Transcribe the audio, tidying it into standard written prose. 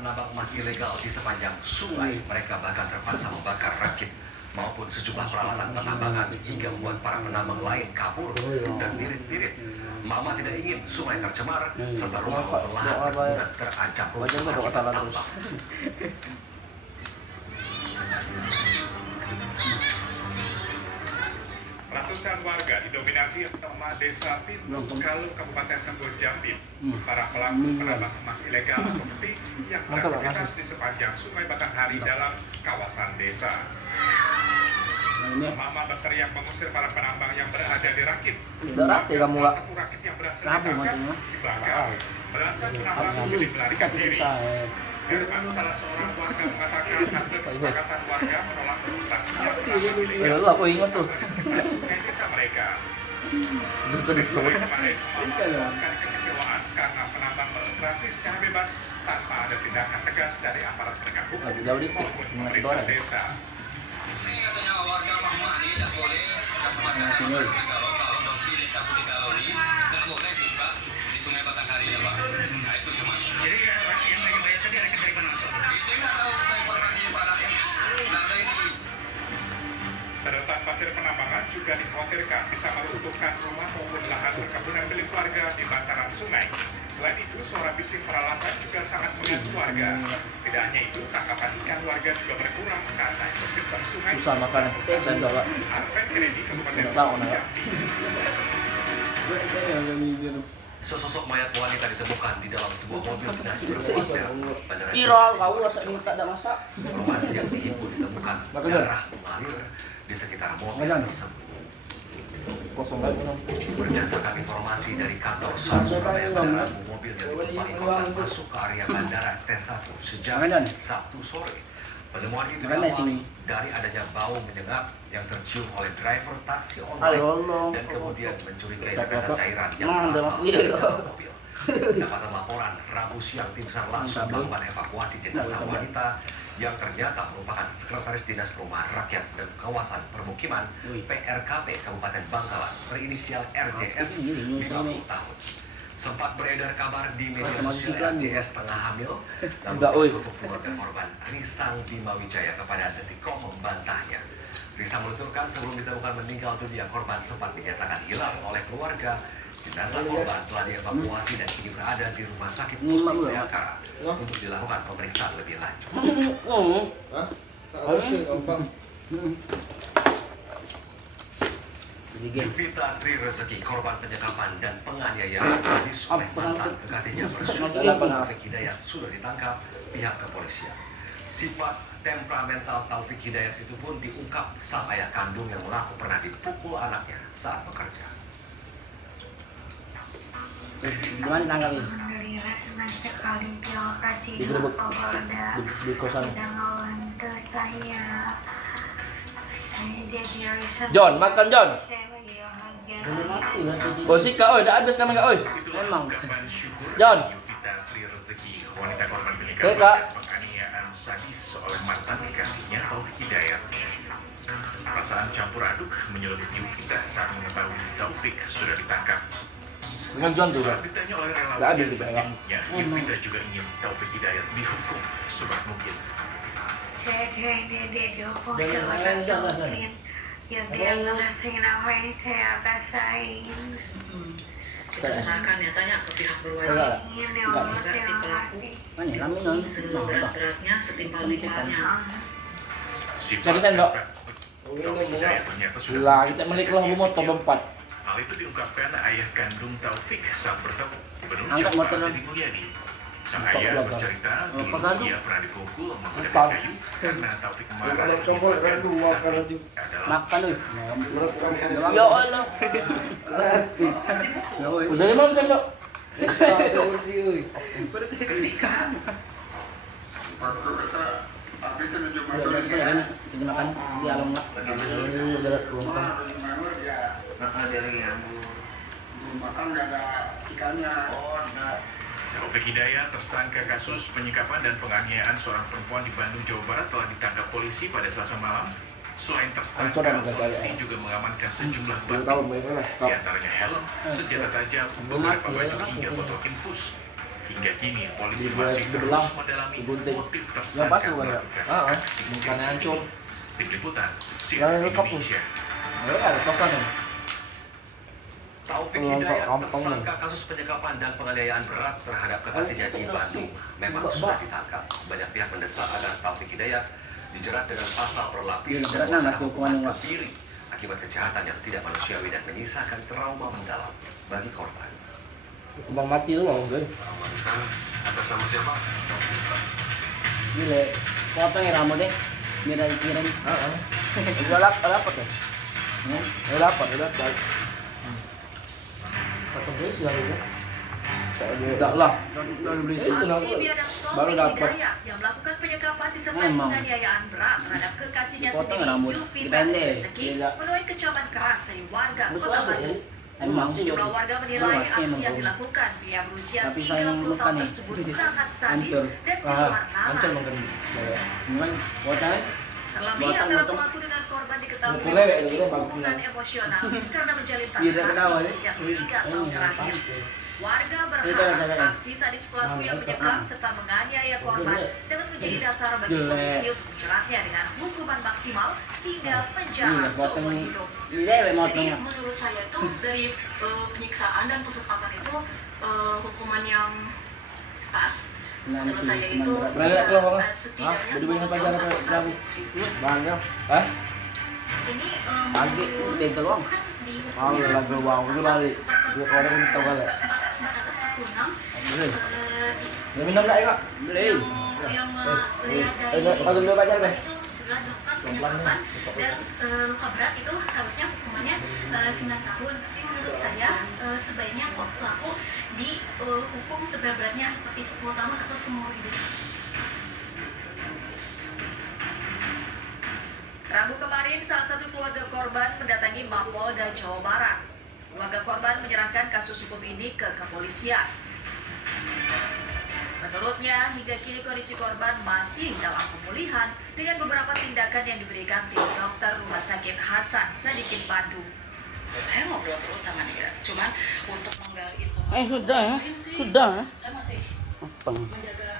penambang emas ilegal di sepanjang sungai. Mereka bahkan terpaksa membakar rakit maupun sejumlah peralatan penambangan hingga membuat para penambang lain kabur dan lirit-lirit. Mama tidak ingin sungai tercemar serta rumah maupun lahan perkebunan terancam runtuh akibat tambang. Ratusan warga didominasi emak desa Pintu Galuh Kabupaten Tengger Jambi. Para pelaku penambang emas ilegal atau petik yang beraktivitas di sepanjang Sungai Batanghari dalam kawasan desa. Mama berteriak mengusir para penambang yang berada di rakit. Salah satu rakit yang berhasil ditangkap dibakar. Belasan penambang memilih melarikan diri. Herman, salah seorang warga, mengatakan hasil kesepakatan warga menolak beroperasinya penambang ilegal di sungai desa mereka. Kemarin, melakukan kekecewaan karena penambang beroperasi secara bebas tanpa ada tindakan tegas dari aparat penegak hukum maupun pemerintah desa. Ini katanya warga Mahmah ini tidak boleh kalau di desa Putih Galuh ini tidak boleh buka di Sungai Batanghari ya Pak. Nah itu cuma. Jadi yang lagi bayar tadi ada dari mana? Itu nggak tahu kita informasi para nggak ada ini. Sedotan pasir penambangan juga dikhawatirkan bisa meruntuhkan rumah maupun lahan perkebunan milik warga di bantaran sungai. Selain itu, suara bising peralatan juga sangat mengganggu warga. Tidak hanya itu, tangkapan ikan warga juga berkurang karena ekosistem sungai. Susah makan ya, saya enggak lah. Arven Kennedy, Kabupaten Jambi. Sesosok mayat wanita ditemukan di dalam sebuah mobil dinas berpasir Bandara Viral, kau rasa ini tak ada masak. Informasi yang dihimpun ditemukan darah mengalir di sekitar mobil tersebut. Berdasarkan informasi dari kantor SAR Surabaya, kendaraan mobil yang ditumpangi korban masuk ke area bandara T1 sejak Sabtu sore. Penemuan itu diawali dari adanya bau menyengat yang tercium oleh driver taksi online dan kemudian mencurigai tetesan cairan yang berasal dari dalam mobil. Dapatan laporan, Rabu siang tim SAR langsung melakukan evakuasi jenazah wanita yang ternyata merupakan Sekretaris Dinas Perumahan Rakyat dan Kawasan Permukiman PRKP Kabupaten Bangkalan berinisial RJS 50 tahun. Sempat beredar kabar di media sosial RJS tengah hamil, namun seluruh keluarga korban Risang Bima Wijaya kepada Detikcom membantahnya. Risang menuturkan sebelum ditemukan meninggal dunia, korban sempat dinyatakan hilang oleh keluarga. Jenazah korban telah dievakuasi dan kini berada di Rumah Sakit Musti Bayangkara untuk dilakukan pemeriksaan lebih lanjut. Yuvita Tri Rezeki, korban penyekapan dan penganiayaan sadis oleh mantan kekasihnya bersyukur Taufik Hidayat sudah ditangkap pihak kepolisian. Sifat temperamental Taufik Hidayat itu pun diungkap sang ayah kandung yang mengaku pernah dipukul anaknya saat bekerja. Gimana tanggapi? Digerebek di kosan. John, makan John. Sika, oi, dah habis kan enggak, oi? Memang. John. Yuvita Tri Rezeki, wanita korban Kak. penyegapan dan penganiayaan sadis oleh mantan kekasihnya Taufik Hidayat. Perasaan campur aduk menyeluruh Yuvita saat mengetahui Taufik sudah ditangkap. Dengan John tuh. Saat ditanya oleh Nggak relawan habis yang juga, berjenguknya, Yuvita juga ingin Taufik Hidayat dihukum seberat mungkin. Yang dia ngerasain apa yang saya rasain. Kita serahkan ya, tanya ke pihak berwajib agar si pelaku seberat-beratnya setimpal-timpalnya. Jadi sendok. Taufik Hidayat ternyata sudah Gila, muncul kita sejak meliklah motor kecil. lompat. Hal itu diungkapkan ayah kandung Taufik saat bertemu penulis Angkat motor Pak dong. Deddy Mulyadi. Sang Angkat ayah belakang. bercerita dulu Pagano. ia pernah dipukul Angkat. menggunakan kayu karena Taufik marah Tapi adalah Makan oi. Ya Allah. Udah 5 sendok. ketika Kita makan di alam lah. Udah rumah. Taufik Hidayat, tersangka kasus penyekapan dan penganiayaan seorang perempuan di Bandung, Jawa Barat telah ditangkap polisi pada Selasa malam. Selain tersangka, polisi juga mengamankan sejumlah barang, di antaranya helm, senjata tajam, beberapa baju hingga botol infus. Hingga Hingga kini polisi Dibuat masih dibelah, terus mendalami digunting. motif Lepas tersangka bukan ya? melakukan aksi Bukannya keji hancur. ini. Tim Liputan, Lalu CNN lengkap, Indonesia. Ada tosan ya. Taufik Kalau Hidayat, kampung tersangka kasus penyekapan dan penganiayaan berat terhadap kekasihnya di Bandung, memang sudah ditangkap. Banyak pihak mendesak agar Taufik Hidayat dijerat dengan pasal berlapis Iya, dan beratnya wacana masih hukuman hukuman kebiri akibat kejahatan yang tidak manusiawi dan menyisakan trauma mendalam bagi korban. Bang mati tuh mau gue. Atas nama siapa? Gile. Potong ya rambut deh. Biar dikirim. Udah dapat ya. Udah dapat. Satu beli sih lagi. Enggak lah. Udah beli itu Aksi biadab baru Taufik dapat. Hidayat yang melakukan penyekapan disertai Emang. penganiayaan berat terhadap kekasihnya Potong sendiri rambut. Yufin Dipendek. Rezeki Beda. menuai kecaman keras dari warga Terus Kota ada ya. Bandung. Emang sih. Sejumlah warga menilai Iya, aksi emang. yang dilakukan pria berusia Tapi sayang 30 luka tahun nih. tersebut sangat sadis Hancur. dan keluar Hancur nama. makan. Cuman potong. Terlebih Buatan, antara buatan. pelaku dengan korban diketahui Betul, ya, ini memiliki bagus, hubungan ya. emosional karena menjalin tali Iya, ketawa, kasih ya. sejak 3 tahun terakhir. Warga Itu berharap ada aksi sadis pelaku yang menyekap serta menganiaya korban dapat menjadi dasar bagi Jelek. polisi untuk menjeratnya dengan hukuman maksimal hingga penjara Iya, potong. seumur hidup. Di dewe Jadi motongnya. menurut saya itu dari penyiksaan dan persekapan itu hukuman yang pas. Menurut saya itu Berada keluar bang. setidaknya Jadi banyak pacar apa berapa? Banyak. ini Pagi bengkel uang. Mau lagi wow itu balik. Dua orang itu tahu kali. Beli. Ya minum enggak ya kak? Beli. yang melihat dari Kalau dulu pacar deh. itu sudah dilakukan penyekapan dan luka berat itu harusnya hukumannya 9 tahun. Tapi menurut saya sebaiknya pelaku dihukum seberat-beratnya seperti 10 tahun atau seumur hidup. Rabu kemarin, salah satu keluarga korban mendatangi Mapolda Jawa Barat. Keluarga korban menyerahkan kasus hukum ini ke kepolisian. Menurutnya, hingga kini kondisi korban masih dalam pemulihan dengan beberapa tindakan yang diberikan tim dokter Rumah Sakit Hasan Sadikin Bandung. Saya ngobrol terus sama dia, cuman untuk menggali informasi Sudah ya. mungkin sih, Sudah. saya masih Apa? menjaga